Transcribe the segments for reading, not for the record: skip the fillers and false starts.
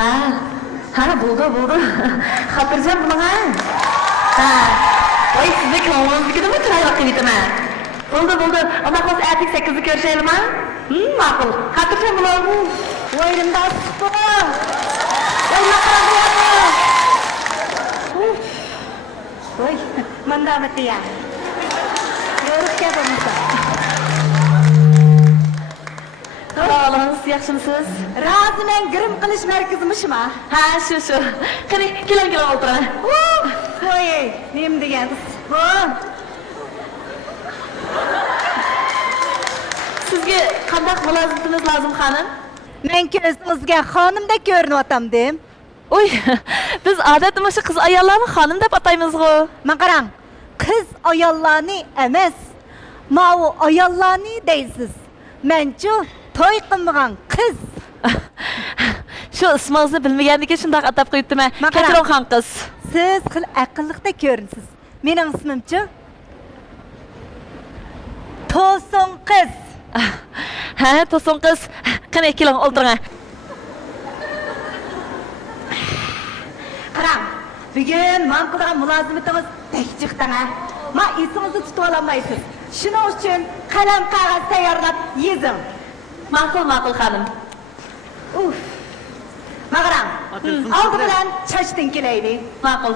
Ha, buldu. Hatırlayacağım bunu ha. Ha. Oy, size konuğunuzdaki de mi tırayla kıyıtına? Buldu. Ama kız erkek 8'i görüşelim ha? Makul. Hatırlayacağım bunu. Oyrumda asıp bu. Oyma karandı. Oy, manda bitti ya. Görüp yapamızda. Sağolunuz, yaxshimisiz? Razı men grim qilish markazimishmi? Ha, shu. Qani, keling o'tiring. Oy, nima degansiz? Sizga qanday mulozamatimiz lozim, xonim? Men ko'zingizga xonimdek ko'rinyaptam dem. Oy, biz odatda shu qiz ayollarni xonim deb ataymiz-ku. Men qarang, qiz ayollarni emas, ma'u ayollarni deysiz. Menchu to'y qilmagan qiz. Shu ismingizni bilmaganlikka shunday atab qo'yibdim-a. Kechiring, xon qiz. Siz xil aqlliqda ko'rinsiz. Mening ismimchi To'sin qiz. Ha, To'sin qiz. Qani, keling o'tiring. Qarang, bugun men qilgan mulozimatimiz tekchiqdan-a. Men esingizni tutib olmaysiz. Shuning uchun qalam qog'oz tayyorlab yezing. Ma'qul, xonim. Qarang, oldi bilan chachdan kelaylik. Ma'qul.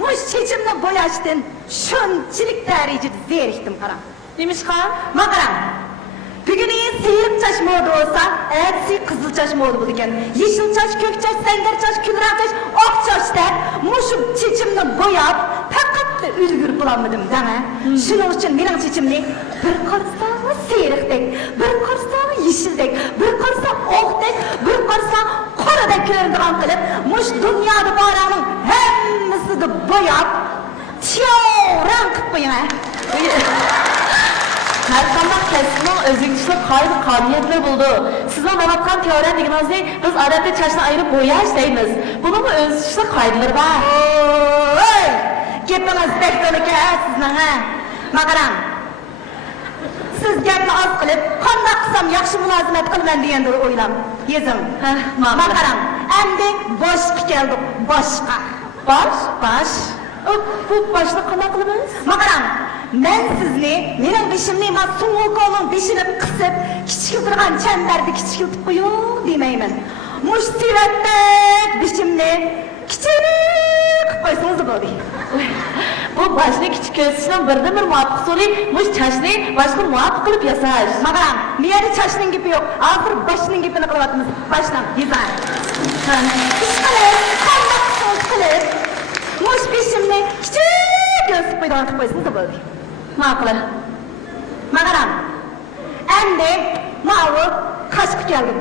Mush chechimni bo'yashdan shunchalik darajada zerikdim, qarang. Nimishqa? Qarang. Bugün siyirip çaş modu olsa, ertesi kızıl çaş modu bul ekan. Yeşil çaş, kök çaş, sender çaş, külrak çaş, ok çaş der. Muşum çeçimni boyap, fakat da ülgür bulamadım dana. Şunun için benim çeçimni bir qarsa siyirikdek, bir qarsa yeşildek, bir qarsa okdek, bir qarsa qoradek ko'rindigan qilib, mush dunyoda borlarning hammasini boyap, tiyovran qilib qo'ying. Her qanday kasbning o'zingizlik qobiliyatli bo'ldi. Sizning anlatgan teoriya deganingizni biz odatda chashni ayirib bo'yash deymiz. Buning o'zishlik qoidalari bor. Oy! Gapingiz bekto'lika sizning ha. Qarang. Siz gapni oz qilib, qanday qilsam yaxshi mulozimat qilaman deganda o'ylab yezing. Qarang. Endi boshqa keldik, boshqa. Bosh. Bu boshni qanday qilamiz? Qarang. Men sizni, mening beshimni mas'ulkoning beshini qisib, kichik turgan chambarda kichikiltib qo'ying demayman. Mush siratdek beshimni kichik qilib qo'ysangiz bo'ldi. Bu boshni kichik ko'rsatishning birdan bir muvofiq usuli mush chashni boshqa muvofiq qilib yasash. Qarang, bu yerda chashning gapi yo'q. Hozir boshning gapini qilyapmiz. Boshdan yezar. Qilib, mush beshimni kichik ko'rsatib qo'ysangiz bo'ldi. Ma'qul. Qarang. Endi ma'u qashqa keldi.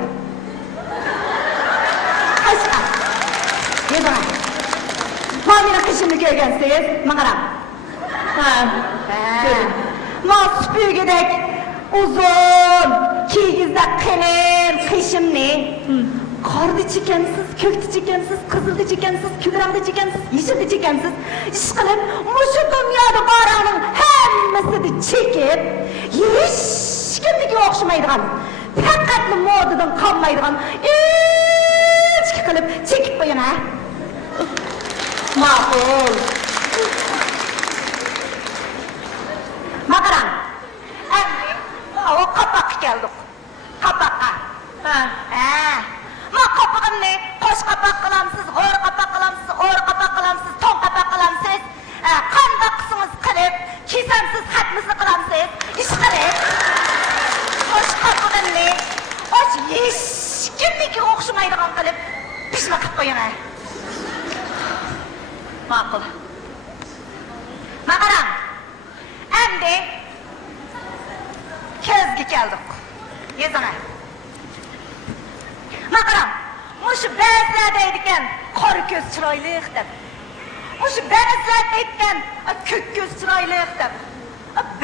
Qashqa. Yezar. Mana qishimni ko'rgansiz, qarang. Mas'ulgidek uzun, kiyizda qalin qishimni qorda chekansiz, ko'kda chekansiz, qizilda chekansiz, kulrangda chekansiz, yeshilda chekansiz. Ish qilib, mushu dunyoda borlarning hammasini chekib, hech kimga o'xshamaydigan, faqat modadan qolmaydigan, ichki qilib chekib qo'ying ha. Ma'qul. Qarang. O qapoqqa keldik. Qapoqqa. Ma qapog'imni qo'sh qapoq qilamsiz, g'o'r qapoq qilamsiz, o'r qapoq qilamsiz, to'n qapoq qilamsiz. Qanday qilsangiz qilib, kesamsiz, xatmizni qilamsiz. Ish qilib. Qo'sh qapog'imni hech kimga o'xshamaydigan qilib pishma qilib qo'ying. Ma'qul. Qarang. Endi ko'zga keldik. Yezana. Qarang. Mush ba'zilar deydigan qora ko'z chiroyliq deb. Mush ba'zilar deydigan ko'k ko'z chiroyliq deb.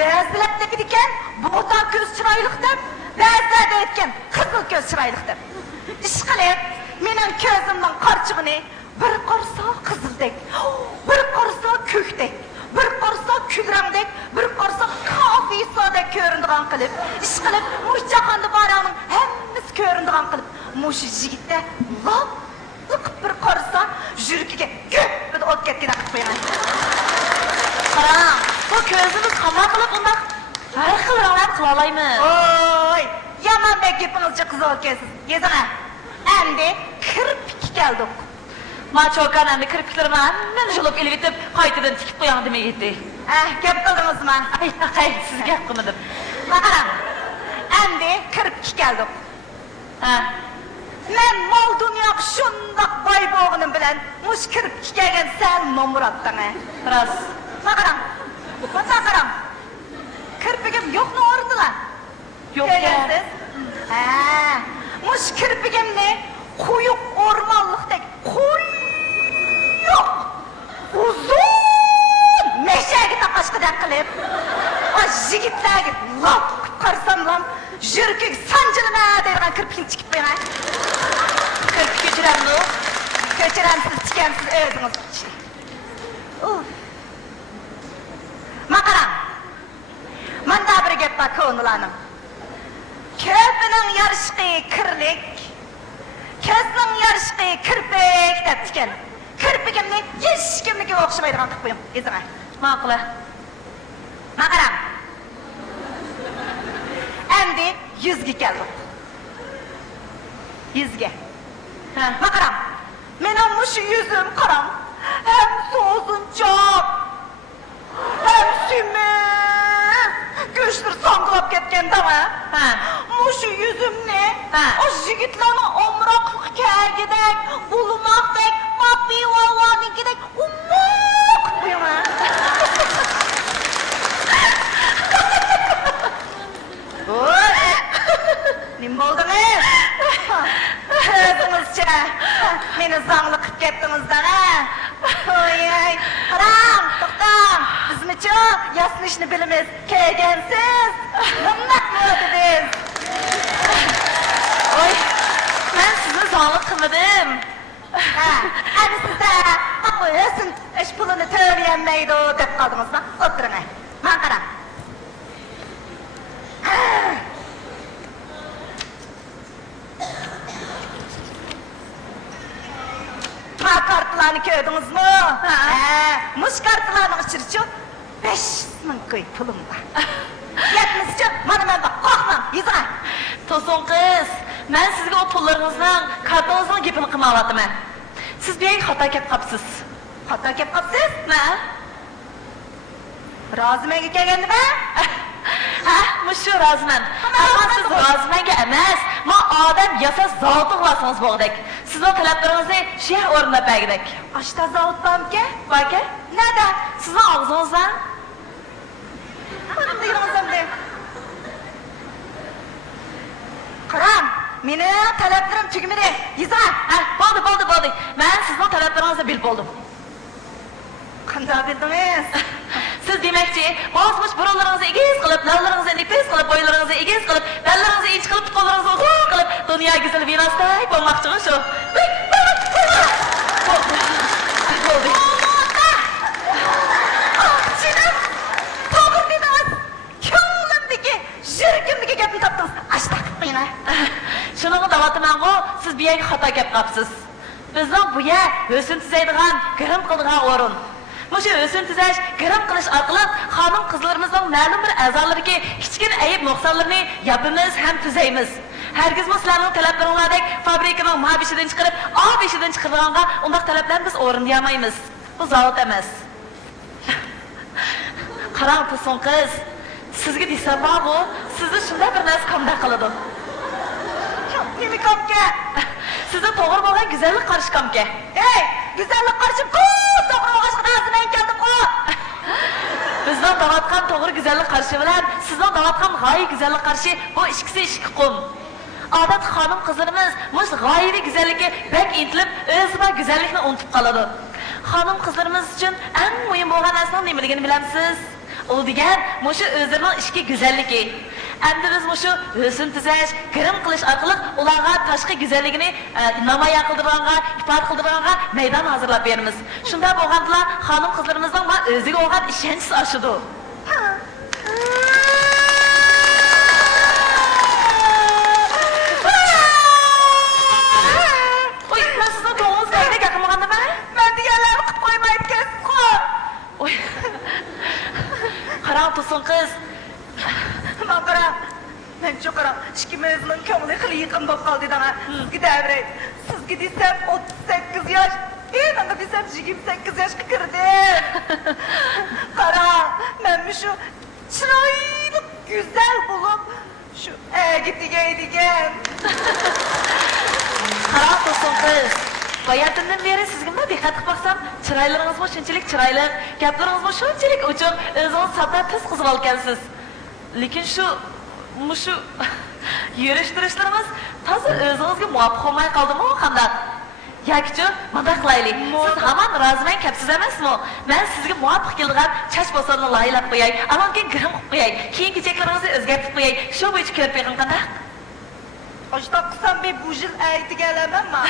Ba'zilar deydigan bo'ta ko'z chiroyliq deb. Ba'zilar deydigan qizil ko'z chiroyliq deb. Ish qilib, mening ko'zimning qorchig'ini bir qarsa qizildek, bir qarsa ko'kdek, bir qarsa kulrangdek, bir qarsa kofisodek ko'rinadigan qilib, ish qilib, mush jahonda borlarning hammasi ko'rinadigan qilib, mush yigitda lop qo'yaman. Qarang, bu ko'zimiz qanday qilib undaq har xil ranglar qila olamiz? Oy, yomon bek gapingizcha qiziq ekansiz. Yezana. Endi kirpik keldik. Ma cho'kan endi kirpiklarimni hammani shulib ilib etib, qaytadan tikib qo'yaman demay ketdi. Gap qildingizmi? Ay, siz gap qilmadim. Qarang. Endi kirpik keldik. Ha. Men mol dunyoga shundoq boy bo'lganim bilan mush kirpik kelgan sal nomuratdan. Biroz. Qarang. Qarang. Kirpigim yo'qmi o'rnida? Yo'q Ko'rgansiz? Mush kirpigimni quyuq o'rmonliqdek quyuq uzun meshaga taqashqidek qilib yigitlarga lop qarsamlam yurkik sanjilma deydigan kirpikni tikib qo'yaman. Kirpik ko'chiramni. Ko'chiramsiz, tikamsiz o'zingiz. Maqaram. Manda bir gap bor ko'nglanim. Ko'pining yarishqi kirlik, ko'zning yarishqi kirpik deb tikan. Kirpigimni hech kimnikiga o'xshamaydigan qilib qo'ying. Ezma. Ma'qul. Maqaram. Endi yuzga keldim. Yuzga. Ha. Maqaram. Mening mushu yuzim qaram. Hem so'zinchoq, hem sümük. Göçtür sangılap ketgandami? Ha. Mushu yuzimni Ha. o yigitlarning omroqliq kagidek, bulmoqdek, mapivallarnikidek umoq qo'yaman. Nim bo'ldingiz? O'zingizcha meni zangli qilib ketdingizdan ha? Oy, qarang, to'xtang. Bizmicha yasnishni bilamiz. Kelgansiz. Nima qildingiz? Oy, men sizni zog'liq qilmadim. Ana sizda qo'yasin, ish pulini to'layanmaydi deb qoldingizmi? O'tiring. Men qarang. Kartlarını koydunuz mu? Muş kartlarının içirçi 5.000 koy pulum var. Yetmizce bana ben bak korkmam, yüzüne. To'sin qiz, men sizga o pullaringizning, kartangizni gapini qilmayapman. Siz bu yerga xato kelib qolibsiz. Hatta kep kapsız. Ha? Razımengi gelgendi mi? Ha, mushu roziman. Ammo siz rozimanga emas, men odam yasa zoti qilasingiz bo'g'dek. Sizning talablaringizni shu yer o'rnab bergidek. Aşta zavut bamke? Baka, Neden? sizning og'zingizdan Benim duyurumuzum de. Karam, meni taleplerim tügümedi. Yüzüne. ha, bo'ldi. Men sizning talablaringizni bilib bo'ldim. Qanday bildiniz? Siz demakchi, bosmuş burunlaringizni egiz qilib, lavlaringizni nefis qilib, bo'ylaringizni egiz qilib, dallaringizni inch qilib, qo'llaringizni uzun qilib, dunyo go'zal vinosidek bo'lmoqchimi shu? Bo'ldi. Canım, tavır dediniz. Ko'nglimdagi, yuragimdagi gapni topdingiz. Ashta qilib qo'ying. Shuningga da'vatman-ku, siz bu yerga xato kelib qolibsiz. Bizning bu yer o'sin tuzaydigan, g'irim qiladigan o'rin. Mushu o'sin tuzash, g'irim qilish orqali xonim qizlarimizning ma'lum bir a'zolariga kichkina ayib nuqsonlarni yopimiz ham tuzaymiz. Hargizmi sizlarning talablaringlardek fabrikaning mabishidan chiqarib, obishidan chiqarganga undaq talablarni biz o'rinlayolmaymiz. Bu zavod emas. Qarang, To'sin qiz, sizga desam bu, sizni shunday bir narsa qanday qiladi? Nimi kopke? Sizning to'g'ri bo'lgan go'zallik qarishkamga. Ey, güzellik qarshib ko'p to'g'ri o'g'ashqa razımen keldim o. Bizning davatgan to'g'ri go'zallik qarishi bilan sizning davatgan g'oyi go'zallik qarishi bu ikkisi ikki qum. Odat xonim qizlarimiz mush g'oyaviy go'zallikka bak intilib, o'zima go'zallikni unutib qoladi. Xonim qizlarimiz uchun eng muhim bo'lgan narsa nimaligini bilamsiz? U degan mushu o'zlarining ichki go'zalligi. Endi biz mushu o'sin tuzash, kirim qilish orqali ularga tashqi go'zalligini namoyon qildirganga, ifod qildirganga maydon hozirlab beramiz. Shunda bo'lganda xonim qizlarimizning o'ziga bo'lgan ishonchi oshidi. Oy, men sizning to'g'ringiz qayda gapirmagandimi? Ben diğerlerini qilib qo'ymaydi ekansiz. ko'ngli xili yaqin bo'lib qoldi dana. Sizga davray. Sizga desam 38 yosh, endi desam 28 yoshga kirdim. Qara, men shu chiroyli, go'zal bo'lib, shu gittigaydigan. Qara to'sin qiz. Bayatından beri sizga nima diqqat qilib baksam, chiroylaringiz shunchalik chiroyli, gaplaringiz shunchalik ochiq, o'zingiz sabdan tez qizib olgansiz. Lekin shu yurishtirishlarimiz toza o'zingizga muvofiq bo'lmay qoldimi qandaq? Yoki bunday qilaylik. Siz hamon roziman kapsiz emasmi? Men sizga muvofiq kelgan chash bosolni loyilab qo'yay, ammo keyin grim qilib qo'yay. Keyin kechaklaringizni o'zgartirib qo'yay. Shu bo'yicha ko'rib beqing qandaq? Oshta qilsam ben bu yil aytiga olamanmi?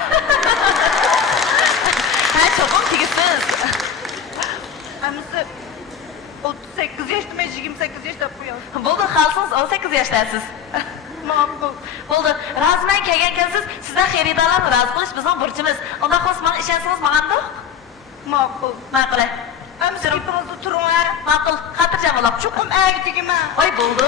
Ha, cho'qim tegisiz. Hamisi 38 yoshda, 28 yoshda qo'yamiz. Bo'ldi, xalqsiz 18 yoshdasiz. Ma'qul. Bo'ldi, roziman kelgan ekansiz, sizdan xaridorlarni rozi qilish bizning burchimiz. Unda xos men ishonsangiz menga Ma'qul. ma'qul. Hamisi ipimizda turing. Ma'qul, xotirjam bo'ling. Chuqum aytigaman. Oy, bo'ldi.